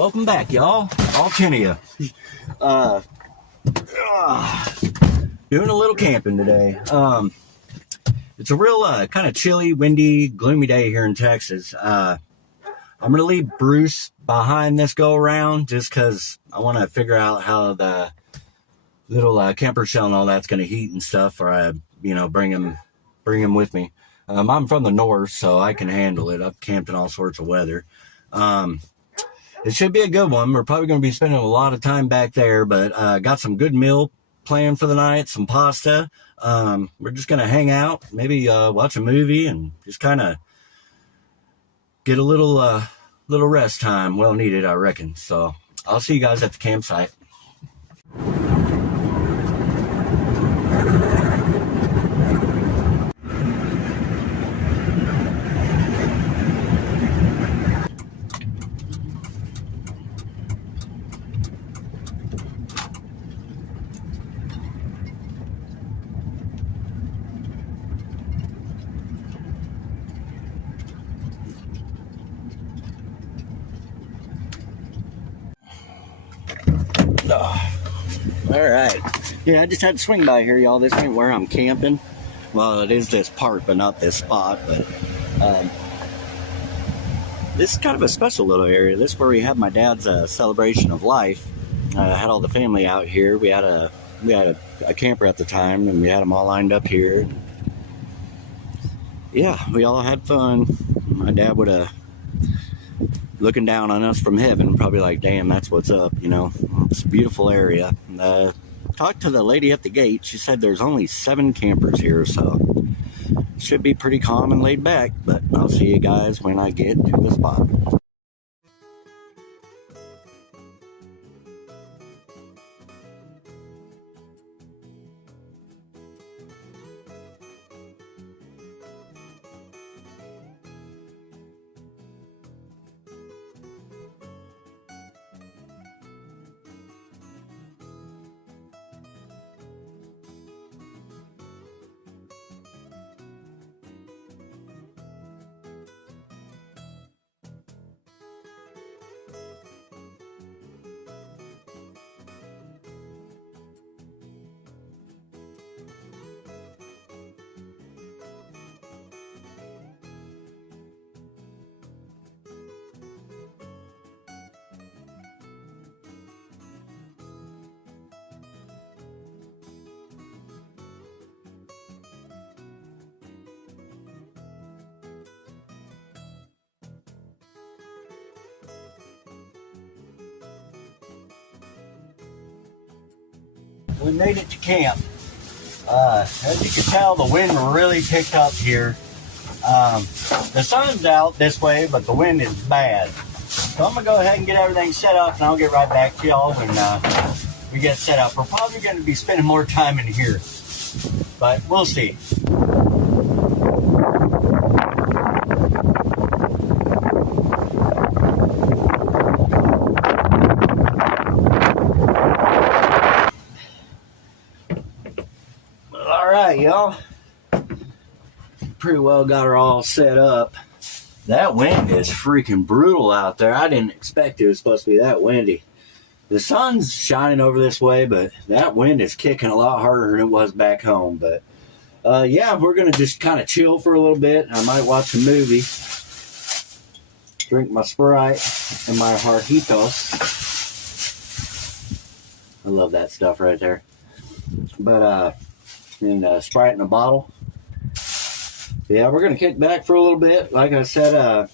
Welcome back, y'all. All 10 of you. Doing a little camping today. It's a real kind of chilly, windy, gloomy day here in Texas. I'm going to leave Bruce behind this go around just because I want to figure out how the little camper shell and all that's going to heat and stuff, or I, bring him with me. I'm from the north, so I can handle it. I've camped in all sorts of weather. It should be a good one. We're probably going to be spending a lot of time back there, but got some good meal planned for the night, some pasta. We're just going to hang out, maybe watch a movie, and just kind of get a little rest time. Well needed, I reckon. So I'll see you guys at the campsite. Oh, all right. Yeah, I just had to swing by here, y'all. This ain't where I'm camping. Well, it is this park, but not this spot. But this is kind of a special little area. This is where we had my dad's celebration of life. I had all the family out here. We had a camper at the time, and we had them all lined up here. Yeah, we all had fun. My dad would have looking down on us from heaven, probably like, damn, that's what's up, It's a beautiful area. Talked to the lady at the gate. She said there's only 7 campers here, so it should be pretty calm and laid back, but I'll see you guys when I get to the spot. We made it to camp. As you can tell, the wind really picked up here. The sun's out this way, but the wind is bad. So I'm going to go ahead and get everything set up, and I'll get right back to y'all when we get set up. We're probably going to be spending more time in here, but we'll see. Alright, y'all. Pretty well got her all set up. That wind is freaking brutal out there. I didn't expect it was supposed to be that windy. The sun's shining over this way, but that wind is kicking a lot harder than it was back home. But yeah, we're going to just kind of chill for a little bit. I might watch a movie. Drink my Sprite and my Jarritos. I love that stuff right there. But and Sprite in a bottle. Yeah, we're going to kick back for a little bit. Like I said, I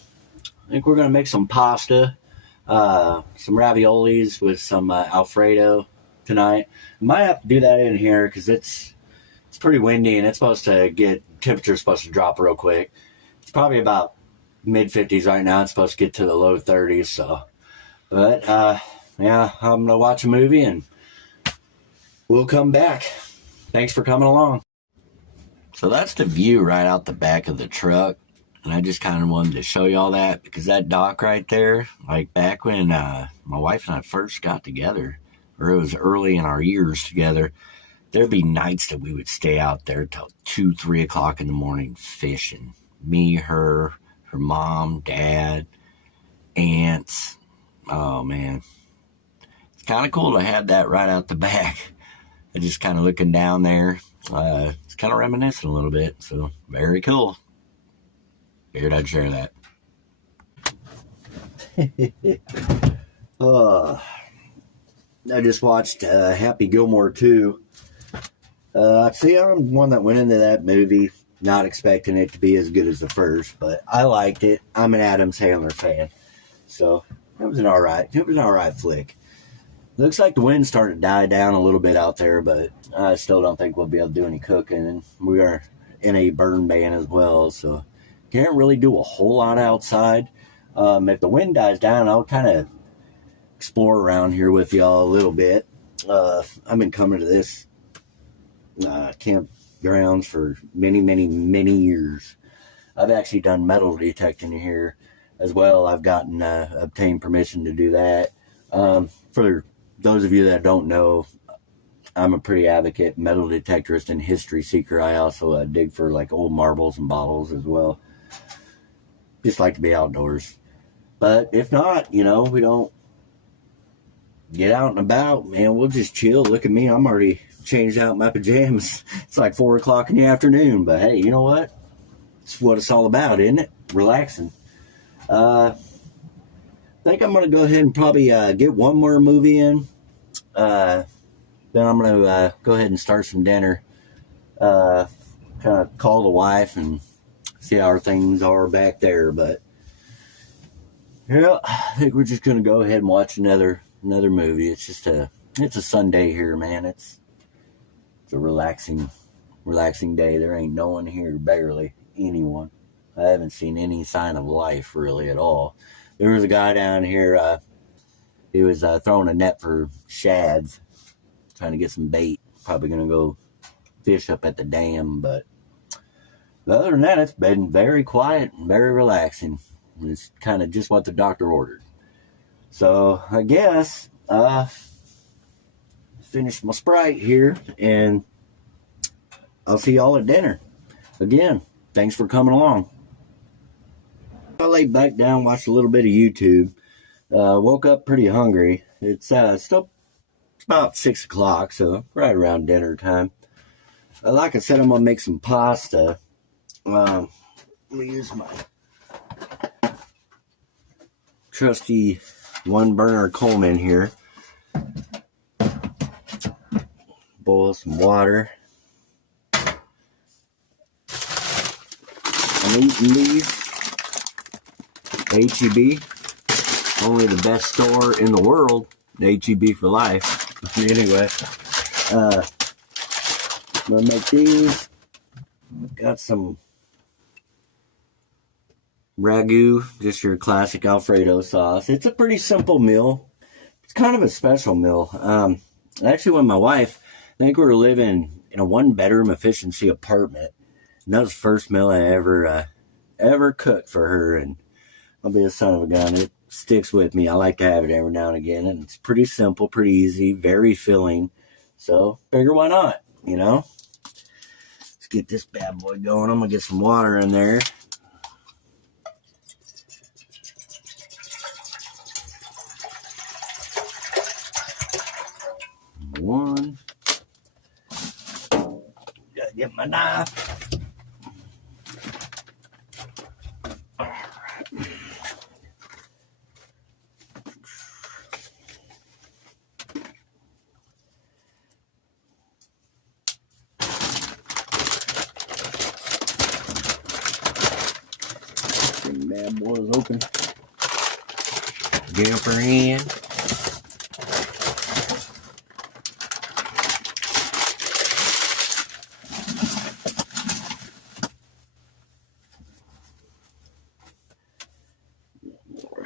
think we're going to make some pasta, some raviolis with some Alfredo tonight. Might have to do that in here because it's pretty windy and it's supposed to temperature's supposed to drop real quick. It's probably about mid-50s right now. It's supposed to get to the low 30s. So, but yeah, I'm going to watch a movie and we'll come back. Thanks for coming along. So that's the view right out the back of the truck. And I just kind of wanted to show you all that because that dock right there, like back when my wife and I first got together, or it was early in our years together, there'd be nights that we would stay out there till 2, 3 o'clock in the morning fishing. Me, her mom, dad, aunts, Oh, man. It's kind of cool to have that right out the back. I just kind of looking down there. It's kind of reminiscing a little bit. So, very cool. Figured I'd share that. I just watched Happy Gilmore 2. See, I'm one that went into that movie not expecting it to be as good as the first, but I liked it. I'm an Adam Sandler fan. So, it was an alright flick. Looks like the wind's starting to die down a little bit out there, but I still don't think we'll be able to do any cooking. And we are in a burn ban as well, so can't really do a whole lot outside. If the wind dies down, I'll kind of explore around here with y'all a little bit. I've been coming to this campgrounds for many years. I've actually done metal detecting here as well. I've gotten obtained permission to do that. For those of you that don't know, I'm a pretty advocate metal detectorist and history seeker. I also dig for like old marbles and bottles as well. Just like to be outdoors. But if not, we don't get out and about, man. We'll just chill. Look at me. I'm already changed out my pajamas. It's like 4 o'clock in the afternoon. But hey, you know what? It's what it's all about, isn't it? Relaxing. I think I'm going to go ahead and probably get one more movie in. Then I'm going to go ahead and start some dinner. Kind of call the wife and see how things are back there. But yeah, I think we're just going to go ahead and watch another movie. It's just it's a Sunday here, man. It's a relaxing day. There ain't no one here, barely anyone. I haven't seen any sign of life really at all. There was a guy down here. He was throwing a net for shads, trying to get some bait. Probably going to go fish up at the dam. But other than that, it's been very quiet and very relaxing. It's kind of just what the doctor ordered. So I guess finish my Sprite here, and I'll see y'all at dinner. Again, thanks for coming along. I laid back down, watched a little bit of YouTube. Woke up pretty hungry. It's still about 6 o'clock, so right around dinner time. Like I said, I'm going to make some pasta. Let me use my trusty one-burner Coleman here. Boil some water. I'm eating these. H-E-B. Only the best store in the world. H-E-B for life. Anyway, I'm going to make these. Got some ragu, just your classic Alfredo sauce. It's a pretty simple meal. It's kind of a special meal. Actually, when my wife, I think we were living in a one-bedroom efficiency apartment, and that was the first meal I ever cooked for her, and I'll be a son of a gun. It sticks with me. I like to have it every now and again, and it's pretty simple, pretty easy, very filling. So, figure why not, Let's get this bad boy going. I'm going to get some water in there. One. Gotta get my knife. All right. Them bad boys open. Jumper in.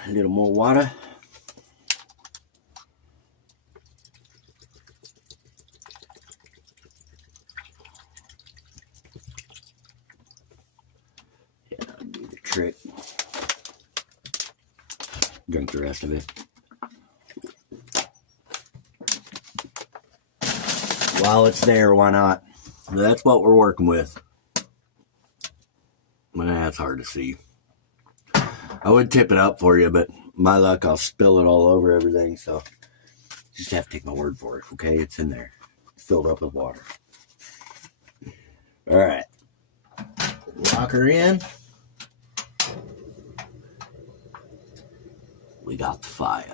A little more water. Yeah, that'll do the trick. Drink the rest of it. While it's there, why not? That's what we're working with. Well, that's hard to see. I would tip it up for you, but my luck, I'll spill it all over everything. So just have to take my word for it. Okay, it's in there, filled up with water. All right, lock her in. We got the fire.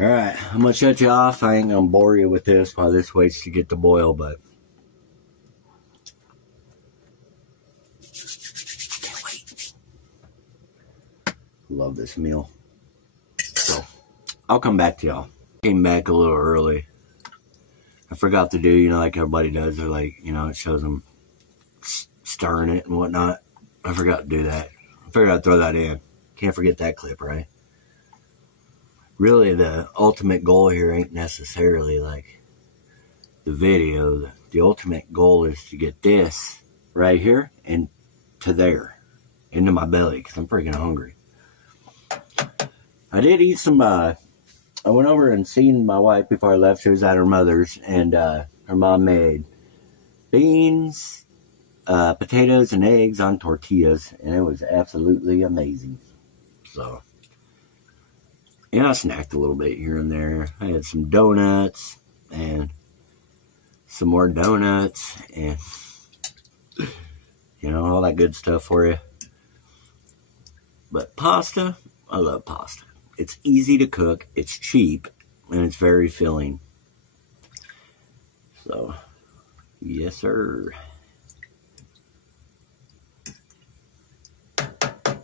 All right, I'm gonna shut you off. I ain't gonna bore you with this while this waits to get to boil, but can't wait. Love this meal. So I'll come back to y'all. Came back a little early. I forgot to do, like everybody does. They're like, it shows them stirring it and whatnot. I forgot to do that. I figured I'd throw that in. Can't forget that clip, right? Really, the ultimate goal here ain't necessarily like the video. The ultimate goal is to get this right here and to there, into my belly, because I'm freaking hungry. I did eat some, I went over and seen my wife before I left. She was at her mother's, and her mom made beans, potatoes, and eggs on tortillas, and it was absolutely amazing. So, yeah, I snacked a little bit here and there. I had some donuts and some more donuts and, all that good stuff for you. But pasta, I love pasta. It's easy to cook, it's cheap, and it's very filling. So, yes, sir.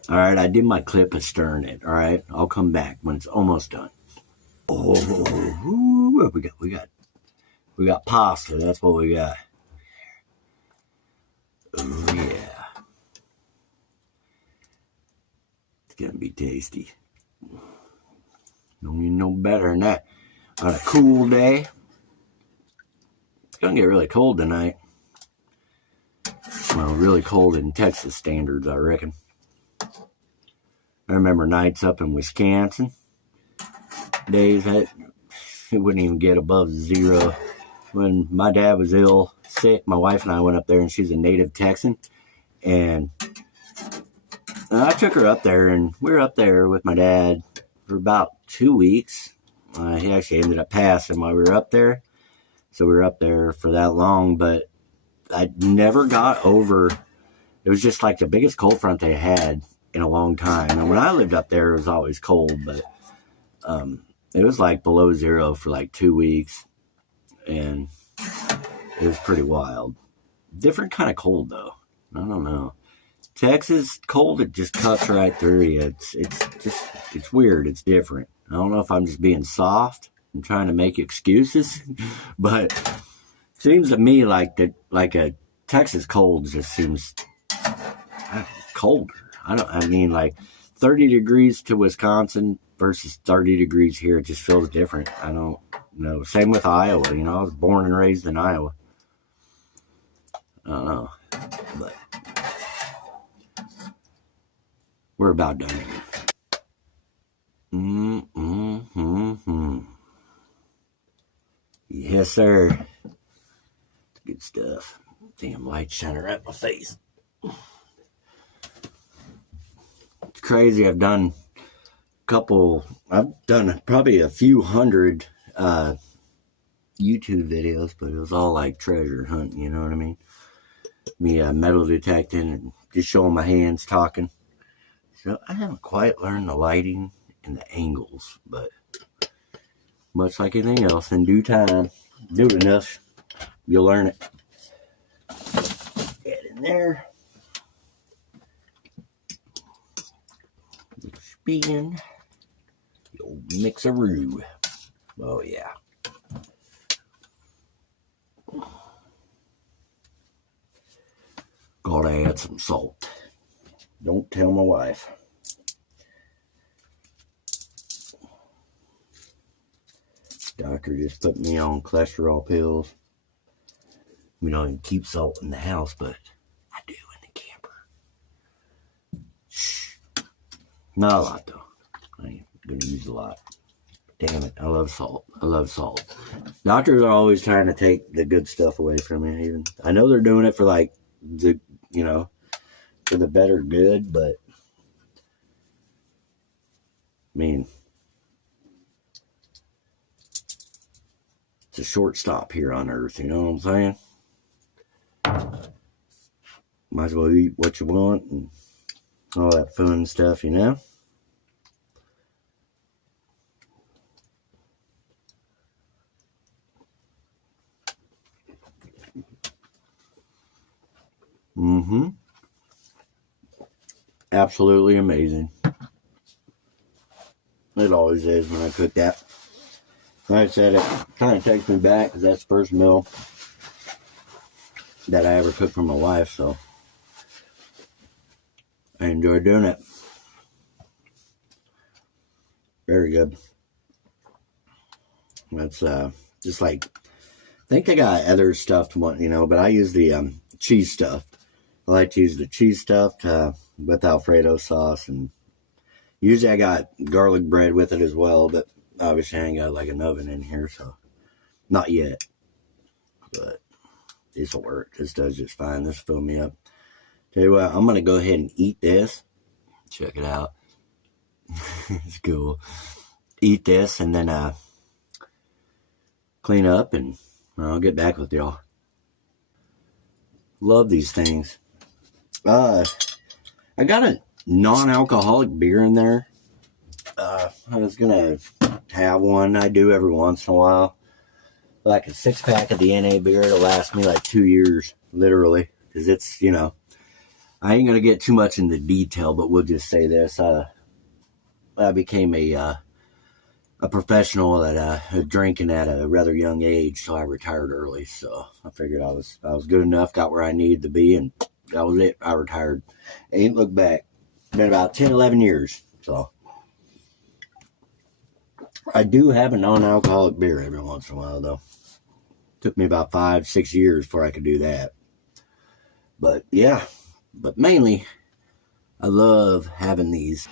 All right, I did my clip of stirring it. All right, I'll come back when it's almost done. Oh, we got pasta. That's what we got. Oh yeah, it's gonna be tasty. Don't need no better than that. On a cool day, it's gonna get really cold tonight. Well, really cold in Texas standards, I reckon. I remember nights up in Wisconsin, days that it wouldn't even get above 0. When my dad was sick, my wife and I went up there, and she's a native Texan, and I took her up there, and we were up there with my dad for about 2 weeks. He actually ended up passing while we were up there, so we were up there for that long, but I never got over, it was just like the biggest cold front they had in a long time. And when I lived up there, it was always cold, but it was like below 0 for like 2 weeks, and it was pretty wild. Different kind of cold, though. I don't know. Texas cold, it just cuts right through you. It's weird. It's different. I don't know if I'm just being soft and trying to make excuses, but it seems to me like a Texas cold just seems colder. I mean, like 30 degrees to Wisconsin versus 30 degrees here, it just feels different. I don't know. Same with Iowa. I was born and raised in Iowa. I don't know. But we're about done here. Yes, sir. Good stuff. Damn light shining right in my face. It's crazy. I've done probably a few hundred YouTube videos, but it was all like treasure hunting, you know what I mean? Me metal detecting and just showing my hands talking. So I haven't quite learned the lighting and the angles, but much like anything else, in due time, do it enough, you'll learn it. Get in there. Spin. The old mixaroo. Oh, yeah. Gotta add some salt. Don't tell my wife. Doctor just put me on cholesterol pills. We don't even keep salt in the house, but I do in the camper. Not a lot though. I ain't gonna use a lot. Damn it, I love salt. I love salt. Doctors are always trying to take the good stuff away from you. Even I know they're doing it for like the, for the better good, but I mean, it's a short stop here on Earth. You know what I'm saying? Might as well eat what you want and all that fun stuff, you know? Mm-hmm. Absolutely amazing. It always is when I cook that. Like I said, it kind of takes me back because that's the first meal that I ever cooked for my wife, so I enjoy doing it. Very good. That's just like, I think they got other stuffed one, but I use the cheese stuff. I like to use the cheese stuffed with Alfredo sauce, and usually I got garlic bread with it as well, but obviously I ain't got like an oven in here, so not yet. But this will work. This does just fine. This will fill me up. Tell you what, I'm gonna go ahead and eat this. Check it out. It's cool. Eat this and then clean up, and I'll get back with y'all. Love these things. I got a non-alcoholic beer in there. I was gonna have one. I do every once in a while. Like a 6-pack of the NA beer. It'll last me like 2 years, literally. Because it's, I ain't gonna get too much into detail, but we'll just say this. I became a professional at drinking at a rather young age, so I retired early. So I figured I was good enough, got where I needed to be, and that was it. I retired. Ain't looked back. Been about 10, 11 years. So I do have a non-alcoholic beer every once in a while, though. Took me about 5, 6 years before I could do that. But yeah, but mainly I love having these.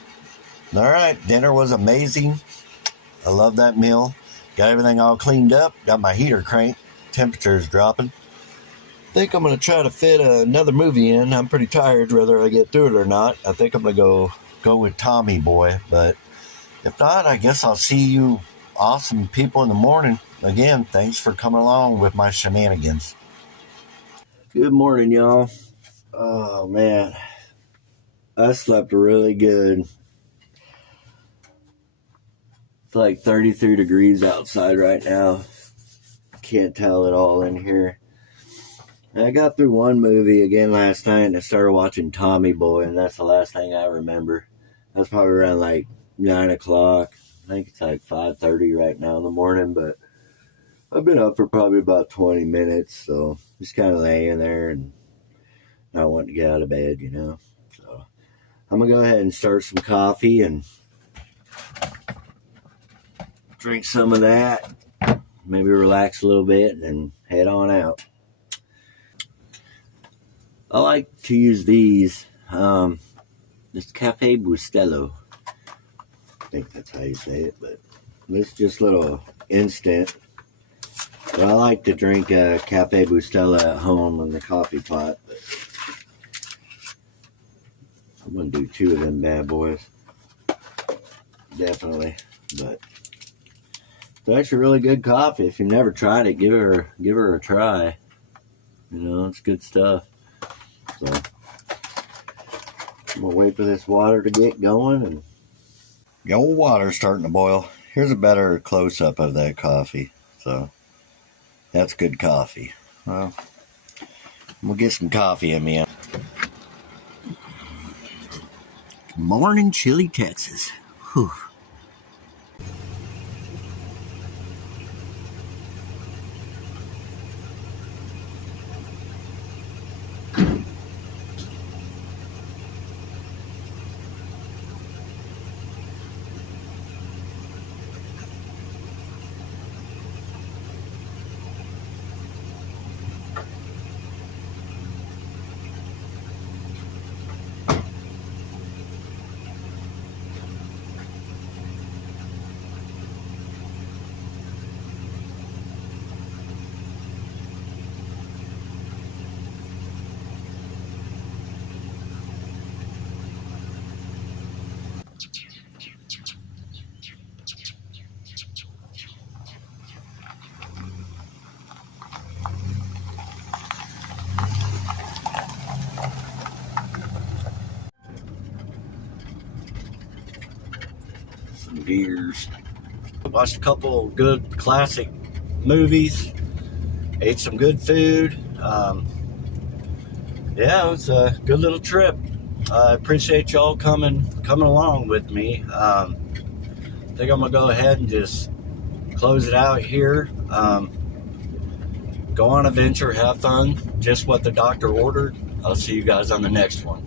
All right, dinner was amazing. I love that meal. Got everything all cleaned up. Got my heater cranked. Temperature's dropping. Think I'm going to try to fit another movie in. I'm pretty tired, whether I get through it or not. I think I'm going to go with Tommy Boy. But if not, I guess I'll see you awesome people in the morning. Again, thanks for coming along with my shenanigans. Good morning, y'all. Oh, man. I slept really good. It's like 33 degrees outside right now. Can't tell at all in here. I got through one movie again last night and I started watching Tommy Boy, and that's the last thing I remember. That's probably around like 9 o'clock. I think it's like 5:30 right now in the morning, but I've been up for probably about 20 minutes, so just kind of laying there and not wanting to get out of bed, So I'm going to go ahead and start some coffee and drink some of that, maybe relax a little bit, and head on out. I like to use these. It's Cafe Bustelo. I think that's how you say it, but it's just a little instant. But I like to drink Cafe Bustelo at home in the coffee pot. But I'm going to do 2 of them bad boys. Definitely. But it's actually really good coffee. If you've never tried it, give her a try. It's good stuff. So I'm gonna wait for this water to get going, and the old water's starting to boil. Here's a better close-up of that coffee. So that's good coffee. Well, we'll get some coffee in me. Morning, chilly Texas. Whew. beers. Watched a couple good classic movies. Ate some good food. Yeah, it was a good little trip. I appreciate y'all coming along with me. I think I'm gonna go ahead and just close it out here. Go on a venture, have fun, just what the doctor ordered. I'll see you guys on the next one.